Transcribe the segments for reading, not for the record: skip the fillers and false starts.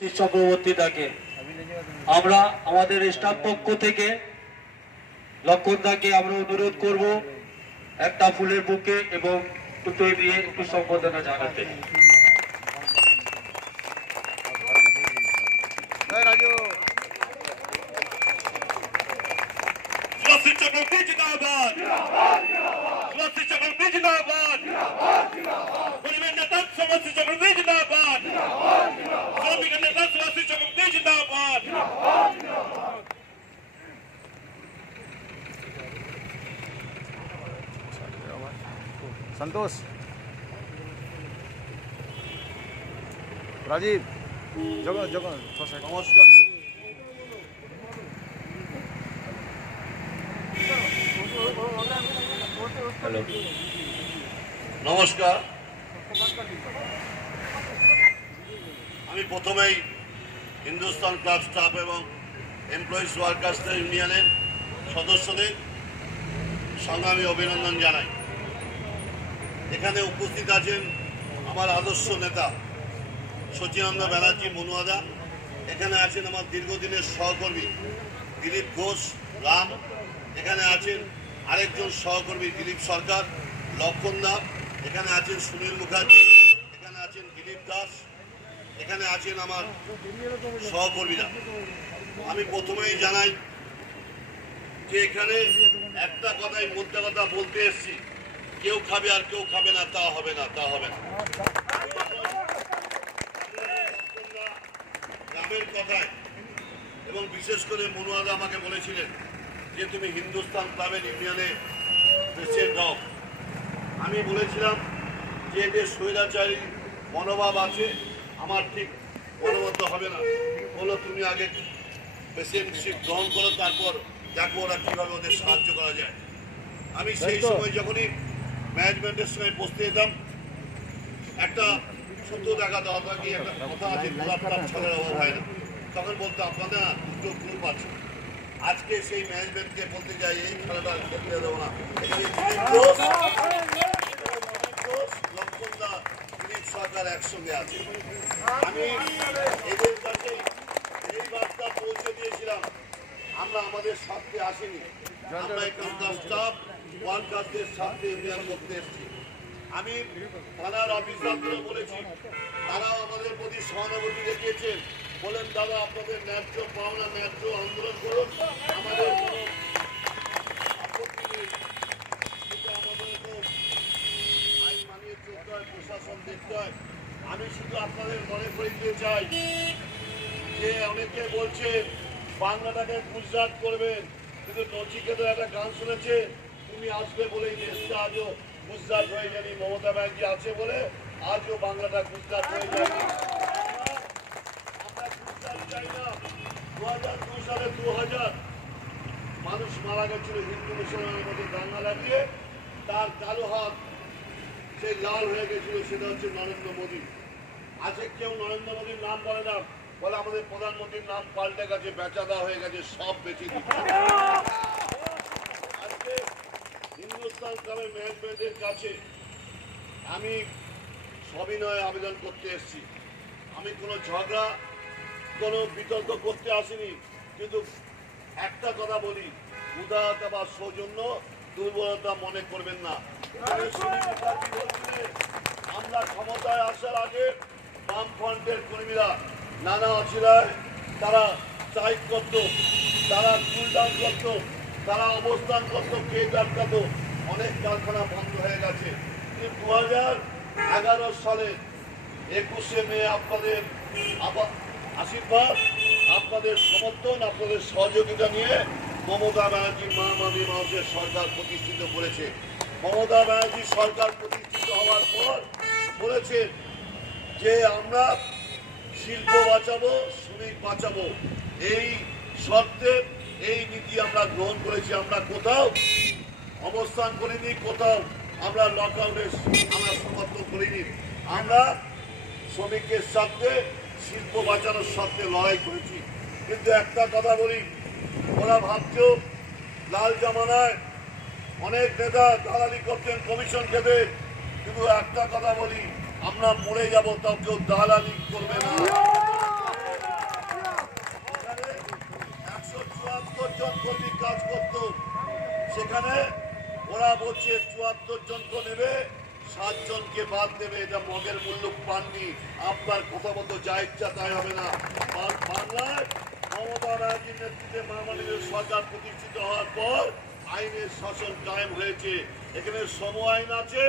চক্রবর্তীদাকে আমরা আমাদের স্টাফ পক্ষ থেকে লক্ষণদাকে আমরা অনুরোধ করব একটা ফুলের বুকে এবং দুটোই দিয়ে একটু সম্বোধনা জানাতে। চক্রবর্তী জিন্দাবাদ, চক্রবর্তী জিন্দাবাদ, পরিবেশ নেতা সমস্ত চক্রবর্তী জিন্দাবাদ, শ্রমিক নেতা সমস্ত চক্রবর্তী জিন্দাবাদ। संतोष, राजीव, जगह जगह নমস্কার। হ্যালো, নমস্কার। আমি প্রথমেই হিন্দুস্তান ক্লাব স্টাফ এবং এমপ্লয়িজ ওয়ার্কার্স ইউনিয়নের সদস্যদের সংগ্রামী অভিনন্দন জানাই। এখানে উপস্থিত আছেন আমার আদর্শ নেতা সচিনন্দ ব্যানার্জি মনুয়াদা, এখানে আছেন আমার দীর্ঘদিনের সহকর্মী দিলীপ ঘোষ রাম, এখানে আছেন আরেকজন সহকর্মী দিলীপ সরকার লক্ষণদা, এখানে আছেন সুনীল মুখার্জি, এখানে আছেন দিলীপ দাস, এখানে আছেন আমার সহকর্মীরা। আমি প্রথমেই জানাই যে এখানে একটা কথাই মধ্যে কথা বলতে এসছি, কেউ খাবে আর কেউ খাবে না তা হবে না, তা হবে না। গ্রামের কথায় এবং বিশেষ করে মনুয়াদা আমাকে বলেছিলেন যে তুমি হিন্দুস্তান ক্লাবের ইউনিয়নে প্রেসিডেন্ট হও। আমি বলেছিলাম যে এদের স্বৈরাচারী মনোভাব আছে, আমার ঠিক মনোবদ্ধ হবে না। বলো তুমি আগে প্রেসিডেন্টশিপ গ্রহণ করো, তারপর দেখো ওরা কীভাবে ওদের সাহায্য করা যায়। আমি সেই সময় যখনই ম্যানেজমেন্টের সঙ্গে বসতে যেতাম, একটা সত্য দেখা দরকার কি একটা কথা আছে, গোলাপ ছড়ার অভাব হয় না, তখন বলতো আপনাদের দুটো গ্রুপ আছে। আজকে সেই ম্যানেজমেন্টকে বলতে যাই এই খেলাটা খেলতে দেবো না, এখানে লক্ষণদা দিলীপ সরকার একসঙ্গে আছে। আমি এদের কাছে এই বার্তা পৌঁছে দিয়েছিলাম, আমরা আমাদের স্বার্থে আসিনি, আমরা এখানকার স্টাফ ওয়ার্কারদের স্বার্থে ইউনিয়ন করতে এসেছি। আমি থানার অফিসারদেরও বলেছি, তারাও আমাদের প্রতি সহানুভূতি দেখিয়েছেন, বলেন দাদা আপনাদের ন্যায্য পাওনা ন্যায্য আন্দোলন করুন, আমাদের কোনো আপত্তি নেই, কিন্তু আমাদের তো আইন মানিয়ে চলতে হয়, প্রশাসন দেখতে হয়। আমি শুধু আপনাদের মনে করিয়ে দিতে চাই যে অনেকে বলছে বাংলাটাকে গুজরাট করবেন, কিন্তু নচিকেতার একটা গান শুনেছে, তুমি আসবে বলেই দেশটা আজও গুজরাট হয়ে যায়নি, মমতা ব্যানার্জি আছে বলে আজও বাংলাটা গুজরাট হয়ে যায়নি। আমরা গুজরাট চাই না। 2002 সালে 2000 মানুষ মারা গেছিল হিন্দু মুসলমানের মধ্যে দাঙ্গা লাগিয়ে, তার কালো হাত সেই লাল হয়ে গেছিল, সেটা হচ্ছে নরেন্দ্র মোদী। আজকে কেউ নরেন্দ্র মোদীর নাম বলে না, বলে আমাদের প্রধানমন্ত্রীর নাম পাল্টে গেছে, বেচাদা হয়ে গেছে, সব বেঁচে দিচ্ছে। আজকে হিন্দুস্তান ক্লাবের ম্যানেজমেন্টের কাছে আমি সবিনয়ে আবেদন করতে এসেছি। আমি কোনো ঝগড়া কোনো বিতর্ক করতে আসিনি, কিন্তু একটা কথা বলি, উদারতা বা সৌজন্য দুর্বলতা মনে করবেন না। আমরা ক্ষমতায় আসার আগে বামফ্রন্টের কর্মীরা নানা অছিলায় তারা চাইট করত, তারা কুলডাউন করত, তারা অবস্থান করত, কেক আটকাতো, অনেক কারখানা বন্ধ হয়ে গেছে। কিন্তু 2011 সালে 21শে মে আপনাদের আশীর্বাদ, আপনাদের সমর্থন, আপনাদের সহযোগিতা নিয়ে মমতা ব্যানার্জি মা মামি মানুষের সরকার প্রতিষ্ঠিত করেছে। মমতা ব্যানার্জি সরকার প্রতিষ্ঠিত হওয়ার পর বলেছে যে আমরা শিল্প বাঁচাবো, শ্রমিক বাঁচাবো, এই শর্তে এই নীতি আমরা গ্রহণ করেছি। আমরা কোথাও অবস্থান করিনি, কোথাও আমরা লকআউটে আমরা সমর্থন করিনি। আমরা শ্রমিকের স্বার্থে, শিল্প বাঁচানোর স্বার্থে লড়াই করেছি। কিন্তু একটা কথা বলি, ওরা ভাবছ লাল জামানায় অনেক নেতা দালালি করতেন, কমিশন খেতে, কিন্তু একটা কথা বলি, আমরা মরে যাব, তাও কেউ দালালি করবে না। এখানে ওরা বলছে ৭৪ জনকে নেবে, 7 জনকে বাদ দেবে। এটা মগের মূল্য পাননি। আপনার কথা মতো যা ইচ্ছা তাই হবে না। বাংলায় মমতা ব্যানার্জির নেতৃত্বে মাননীয় সরকার প্রতিষ্ঠিত হওয়ার পর আইনের শাসন কায়েম হয়েছে। এখানে শ্রম আইন আছে,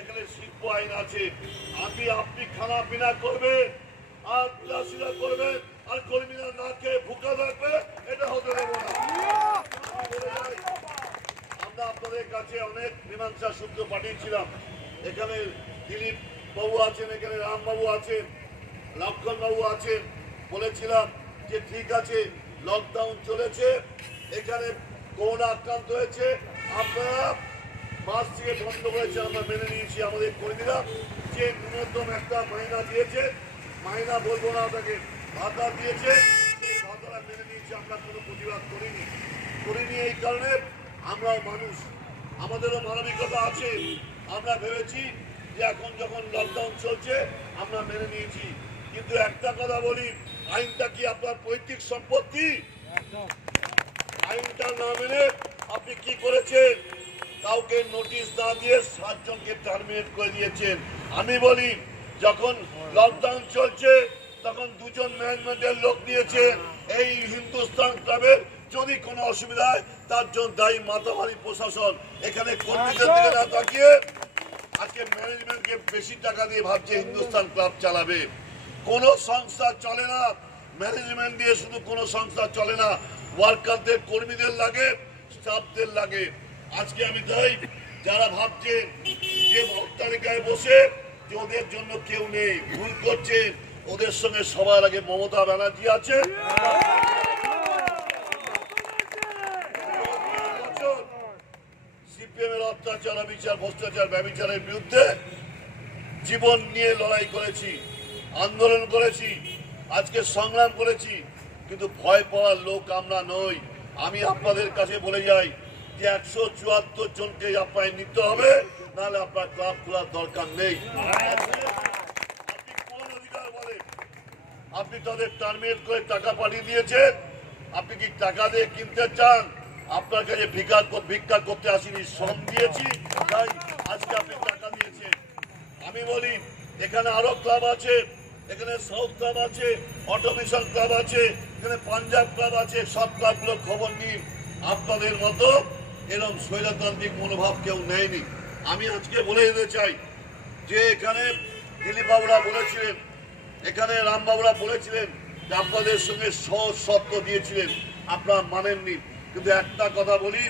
এখানে শিল্প আইন আছে। আপনি খানা পিনা করবেন আর বিলাসিতা করবেন আর কর্মীরা না খেয়ে ভুকা থাকবে, এটা হতে দেবো না। আমরা আপনাদের কাছে অনেক মীমাংসা সূত্র পাঠিয়েছিলাম। এখানে দিলীপ বাবু আছেন, এখানে রামবাবু আছেন, লক্ষণ বাবু আছেন। বলেছিলাম যে ঠিক আছে, লকডাউন চলেছে, এখানে করোনা আক্রান্ত হয়েছে, আপনারা মাস থেকে বন্ধ করেছে, আমরা মেনে নিয়েছি। আমাদের কর্মীরা যে ন্যূনতম একটা মাইনা দিয়েছে, মাইনা বলবো না, তাকে ভাতা দিয়েছে, সেই ভাতাটা মেনে নিয়েছি। আমরা কোনো প্রতিবাদ করিনি এই কারণে আমরাও মানুষ, আমাদেরও মানবিকতা আছে। আমরা ভেবেছি যে এখন যখন লকডাউন চলছে আমরা মেনে নিয়েছি। কিন্তু একটা কথা বলি, আইনটা কি আপনার পৈতৃক সম্পত্তি? আইনটা না মেনে আপনি কি করেছেন? কাউকে নোটিশ না দিয়ে 7 জনকে টার্মিনেট করে দিয়েছেন। আমি বলি, যখন লকডাউন চলছে তখন 2 জন ম্যানেজমেন্টের লোক দিয়েছেন। এই হিন্দুস্তান ক্লাবের যদি কোনো অসুবিধা হয় তার জন্য দায়ী মাতাবাড়ি প্রশাসন। এখানে কর্মীদের দিকে না তাকিয়ে আজকে ম্যানেজমেন্টকে বেশি টাকা দিয়ে ভাবছে হিন্দুস্তান ক্লাব চালাবে। কোনো সংস্থা চলে না ম্যানেজমেন্ট দিয়ে, শুধু কোনো সংস্থা চলে না, ওয়ার্কারদের কর্মীদের লাগে, স্টাফদের লাগে। আজকে আমি তাই যারা ভাবছেন যে অট্টালিকায় বসে যে ওদের জন্য কেউ নেই, ভুল করছেন। ওদের সঙ্গে সবার আগে মমতা ব্যানার্জি আছে। সিপিএমের অত্যাচার, বিচার, ভ্রষ্টাচার, ব্যভিচারের বিরুদ্ধে জীবন নিয়ে লড়াই করেছি, আন্দোলন করেছি, আজকে সংগ্রাম করেছি। কিন্তু ভয় পাওয়ার লোক আমরা নই। আমি আপনাদের কাছে বলে যাই যে 174 জনকে আপনার নিতে হবে, নাহলে আপনার ক্লাব খোলার দরকার নেই। আপনি কোন অধিকার বলে আপনি তাদের টার্মিনেট করে টাকা পাঠিয়ে দিয়েছেন? আপনি কি টাকা দিয়ে কিনতে চান? আপনার কাছে ভিক্ষা করতে আসিনি, শ্রম দিয়েছি, তাই আজকে আপনি টাকা দিয়েছেন। আমি বলি, এখানে আরো ক্লাব আছে, এখানে সাউথ ক্লাব আছে, অটোমিশন ক্লাব আছে, এখানে পাঞ্জাব ক্লাব আছে। সব ক্লাবগুলোর খবর নিন। আপনাদের মতো এরকম স্বৈরতান্ত্রিক মনোভাব কেউ নেয়নি। আমি আজকে বলে দিতে চাই যে এখানে দিলীপ বাবুরা বলেছিলেন, এখানে রামবাবুরা বলেছিলেন যে আপনাদের সঙ্গে সহজ শর্ত দিয়েছিলেন, আপনারা মানেননি। কিন্তু একটা কথা বলি,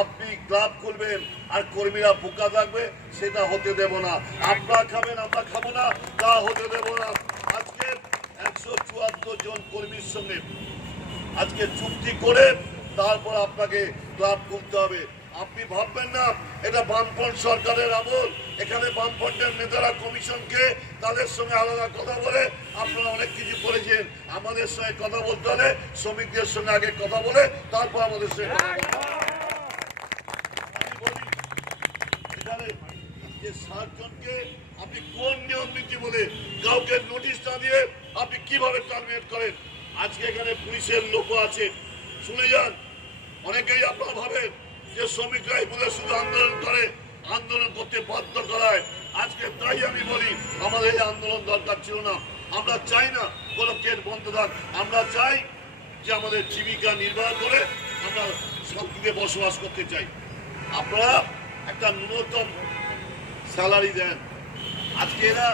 আপনি ক্লাব খুলবেন আর কর্মীরা বোকা থাকবে, সেটা হতে দেব না। আপনারা খাবেন, আমরা খাবো না, তা হতে দেব না। আজকে 174 জন কর্মীর সঙ্গে আজকে চুক্তি করে তারপর আপনাকে ক্লাব খুলতে হবে। আপনি ভাববেন না এটা বামফ্রন্ট সরকারের আমল। এখানে বামফ্রন্টের নেতারা কমিশনকে তাদের সঙ্গে আলাদা কথা বলে আপনারা অনেক কিছু করেছেন। আমাদের সঙ্গে কথা বলতে হলে শ্রমিকদের সঙ্গে আগে কথা বলে তারপর আমাদের সঙ্গে আমি বলি, এখানে যে 7 জনকে আপনি কোন নিয়ম নীতি বলে কাউকে নোটিশ না দিয়ে আপনি কিভাবে টার্মিনেট করেন? আজকে এখানে পুলিশের লোক আছে, শুনে যান। অনেকেই আপনারা ভাবেন যে শ্রমিকরাই বলে শুধু আন্দোলন করে, আন্দোলন করতে বাধ্য করায়। আজকে তাই আমি বলি, আমাদের এই আন্দোলন দরকার ছিল না। আমরা চাই না কোনো গেট বন্ধ থাক। আমরা চাই যে আমাদের জীবিকা নির্বাহ করে আমরা শান্তিতে বসবাস করতে চাই। আপনারা একটা ন্যূনতম স্যালারি দেন। আজকে এরা,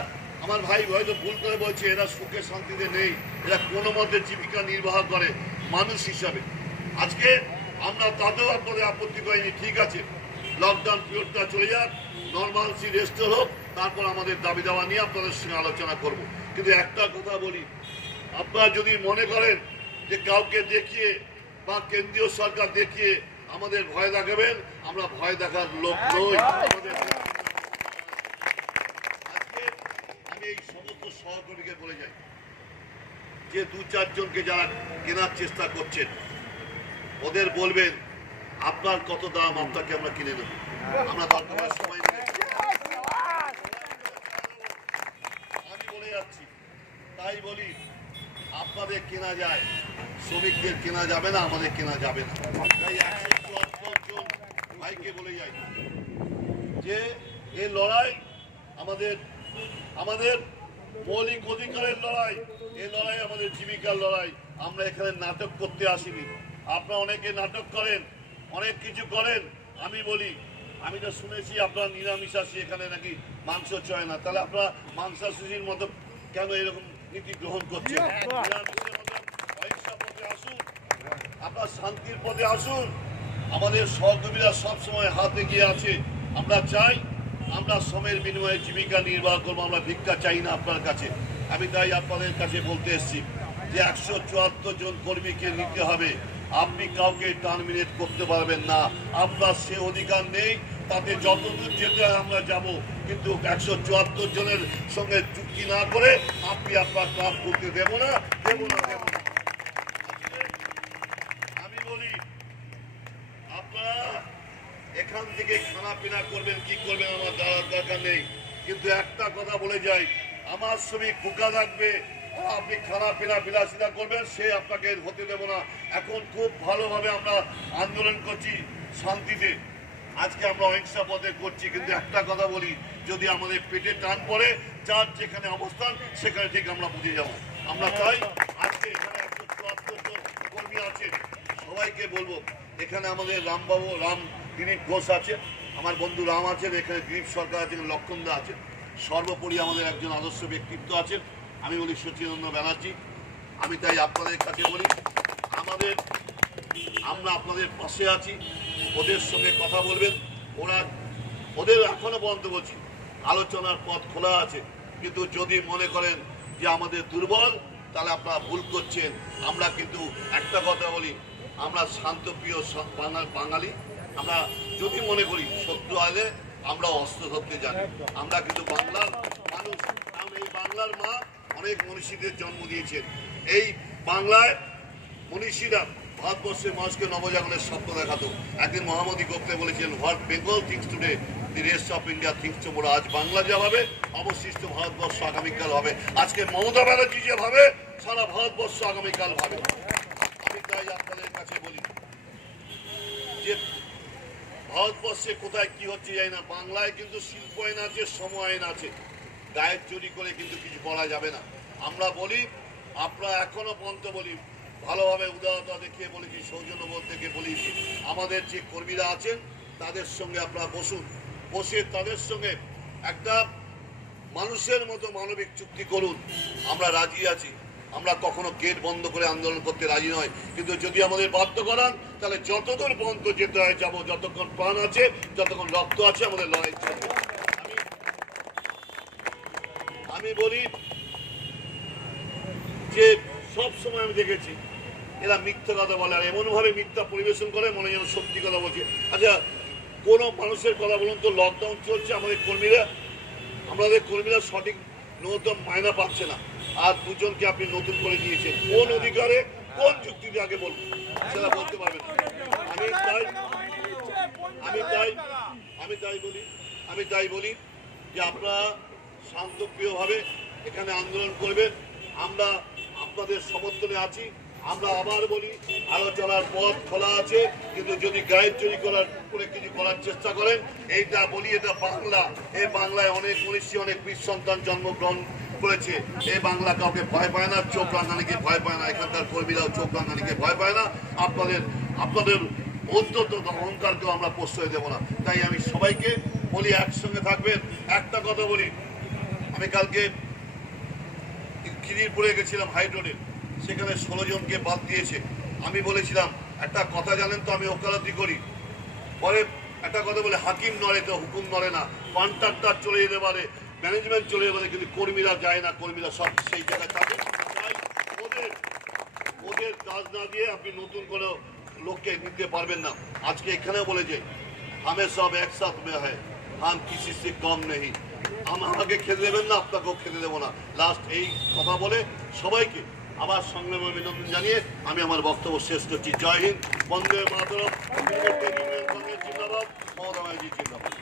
আমার ভাই হয়তো ভুল করে বলছে এরা সুখে শান্তিতে নেই, এরা কোনো মতে জীবিকা নির্বাহ করে মানুষ হিসাবে। আজকে আমরা তাতেও আপনাদের আপত্তি করিনি, ঠিক আছে, লকডাউন পিরিয়ডটা চলে যাক, নর্মালসি রেস্টোর হোক, তারপর আমাদের দাবি দাওয়া নিয়ে আপনাদের সঙ্গে আলোচনা করব। কিন্তু একটা কথা বলি, আপনারা যদি মনে করেন যে কাউকে দেখিয়ে বা কেন্দ্রীয় সরকার দেখিয়ে আমাদের ভয় দেখাবেন, আমরা ভয় দেখার লোক নই। আজকে আমি এই সমস্ত সহকর্মীকে বলে যাই যে 2-4 জনকে যারা কেনার চেষ্টা করছেন, ওদের বলবেন আপনার কত দাম, আপনাকে আমরা কিনে নেব। আমরা দরকার সময় নেব। আমি বলে যাচ্ছি, তাই বলি আপনাদের কেনা যায়, শ্রমিকদের কেনা যাবে না, আমাদের কেনা যাবে না। তাই 174 জন ভাইকে বলে যাই যে এই লড়াই আমাদের আমাদের মৌলিক অধিকারের লড়াই, এই লড়াই আমাদের জীবিকার লড়াই। আমরা এখানে নাটক করতে আসিনি। আপনারা অনেকে নাটক করেন, অনেক কিছু করেন। আমি বলি, আমি তো শুনেছি আপনারা নিরামিষাশী, এখানে নাকি মাংস চয় না। তাহলে আপনারা মাংসাশীর মতো কেন এরকম নীতি গ্রহণ করছেন? নিরামিষের মতো অহিংসার পথে আসুন, আপনার শান্তির পথে আসুন। আমাদের সহকর্মীরা সবসময় হাত এগিয়ে আছে। আমরা চাই আমরা শ্রমের বিনিময়ে জীবিকা নির্বাহ করবো, আমরা ভিক্ষা চাই না আপনার কাছে। আমি তাই আপনাদের কাছে বলতে এসেছি যে 174 জন কর্মীকে নিতে হবে। আপনি কাউকে টার্মিনেট করতে পারবেন না, আপনার সে অধিকার নেই। তাতে যতদূর যেতে হয় আমরা যাব, কিন্তু 174 জনের সঙ্গে চুক্তি না করে আপনি আপনার কাজ করতে দেব না, দেব না, দেব না। আমি বলি, আপনারা এখান থেকে খানা পিনা করবেন, কি করবেন আমার দরকার নেই, কিন্তু একটা কথা বলে যাই, আমার শ্রমিক ভুকা থাকবে, আপনি খানা পিনা বিলাসিতা করবেন, সে আপনাকে হতে দেব না। এখন খুব ভালোভাবে আমরা আন্দোলন করছি শান্তিতে। আজকে আমরা অহিংসা পথে করছি, কিন্তু একটা কথা বলি, যদি আমাদের পেটে টান পড়ে, যার যেখানে অবস্থান সেখানে ঠিক আমরা বুঝে যাব। আমরা চাই আজকে এখানে 174 জন কর্মী আছে, সবাইকে বলবো, এখানে আমাদের রামবাবু দিলীপ ঘোষ আছে, আমার বন্ধু রাম আছেন, এখানে দিলীপ সরকার আছেন, লক্ষণদা আছেন, সর্বোপরি আমাদের একজন আদর্শ ব্যক্তিত্ব আছেন, আমি বলি সচিদানন্দ ব্যানার্জি। আমি তাই আপনাদের কাছে বলি, আমরা আপনাদের পাশে আছি, ওদের সঙ্গে কথা বলবেন। ওদের এখনো পর্যন্ত বলছি আলোচনার পথ খোলা আছে, কিন্তু যদি মনে করেন যে আমাদের দুর্বল, তাহলে আপনারা ভুল করছেন। আমরা কিন্তু একটা কথা বলি, আমরা শান্তপ্রিয় বাঙালি। আমরা যদি মনে করি শত্রু আলে আমরা অস্ত্র ধরতে জানি। আমরা কিন্তু বাংলার মানুষ, কারণ এই বাংলার মা অনেক মনীষীদের জন্ম দিয়েছেন। এই বাংলায় মনীষীরা ভারতবর্ষের মানুষকে নবজাগরণের স্বপ্ন দেখাতো। একদিন মহামতি গোখলে বলেছিলেন, what Bengal things today, the rest of India things tomorrow. আজ বাংলা যা ভাবে, অবশিষ্ট ভারতবর্ষ আগামীকাল হবে। আজকে মমতা ব্যানার্জি যে ভাবে, সারা ভারতবর্ষ আগামীকাল ভাবে। আমি তাই আপনাদের কাছে বলি যে ভারতবর্ষে কোথায় কি হচ্ছে জানি না, বাংলায় কিন্তু শিল্প আইন আছে, শ্রম আইন আছে। গায়ের চুরি করে কিন্তু কিছু করা যাবে না। আমরা বলি, আপনারা এখনো পর্যন্ত বলি, ভালোভাবে উদারতা দেখিয়ে বলেছি, সৌজন্যবোধ থেকে বলেছি, আমাদের যে কর্মীরা আছেন তাদের সঙ্গে আপনারা বসে তাদের সঙ্গে একটা মানুষের মতো মানবিক চুক্তি করুন। আমরা রাজি আছি, আমরা কখনো গেট বন্ধ করে আন্দোলন করতে রাজি নয়, কিন্তু যদি আমাদের বাধ্য করান তাহলে যতদূর পর্যন্ত যেতে হয় যাবো, যতক্ষণ প্রাণ আছে, যতক্ষণ রক্ত আছে, আমাদের লড়াই চলবে। আমি বলি যে সব সময় আমি দেখেছি এরা মিথ্যা কথা বলে, আর এমনভাবে মিথ্যা পরিবেশন করে মনে যেন সত্যি কথা বলছে। আচ্ছা, কোনো মানুষের কথা বলুন তো, লকডাউন চলছে, আমাদের কর্মীরা সঠিক ন্যূনতম মায়না পাচ্ছে না, আর দুজনকে আপনি নতুন করে দিয়েছেন, কোন অধিকারে, কোন যুক্তিতে আগে বলুন, সেটা বলতে পারবেন না। আমি তাই বলি যে আপনারা শান্তপ্রিয়ভাবে এখানে আন্দোলন করবেন। আমরা আপনাদের সমর্থনে আছি। আমরা আবার বলি, আলোচনার পথ খোলা আছে, কিন্তু যদি গায়ের চুরি করে কিছু করার চেষ্টা করেন, এইটা বলি, এটা বাংলা। এই বাংলায় অনেক মনীষী, অনেক বীর সন্তান জন্মগ্রহণ করেছে। এই বাংলা কাউকে ভয় পায় না, চোখ রাঙানিকে ভয় পায় না, এখানকার কর্মীরাও চোখ রাঙানিকে ভয় পায় না। আপনাদের অন্তত অহংকারকেও আমরা প্রশ্রয় দেব না। তাই আমি সবাইকে বলি, একসঙ্গে থাকবেন। একটা কথা বলি, আমি কালকে খিদিরপুরে গেছিলাম, হাইড্রোডে, সেখানে 16 জনকে বাদ দিয়েছে। আমি বলেছিলাম একটা কথা জানেন তো, আমি ওকালতি করি, পরে একটা কথা বলে, হাকিম নড়ে তো হুকুম নড়ে না। কন্ট্রাক্টর চলে যেতে পারে, ম্যানেজমেন্ট চলে যেতে পারে, কিন্তু কর্মীরা যায় না। কর্মীরা সব সেই জায়গায় থাকে। তাই ওদের কাজ না দিয়ে আপনি নতুন কোনো লোককে নিতে পারবেন না। আজকে এখানেও বলে যে আমি সব একসাথ মে হয়, হাম কিসি সে কম নেই। আমাকে খেতে দেবেন না, আপনাকেও খেতে দেবো না। লাস্ট এই কথা বলে সবাইকে আবার সংগ্রাম অভিনন্দন জানিয়ে আমি আমার বক্তব্য শেষ করছি। জয় হিন্দ, বন্দে মাতরম, জিন্দাবাদ, মমতা ব্যানার্জি জিন্দাবাদ।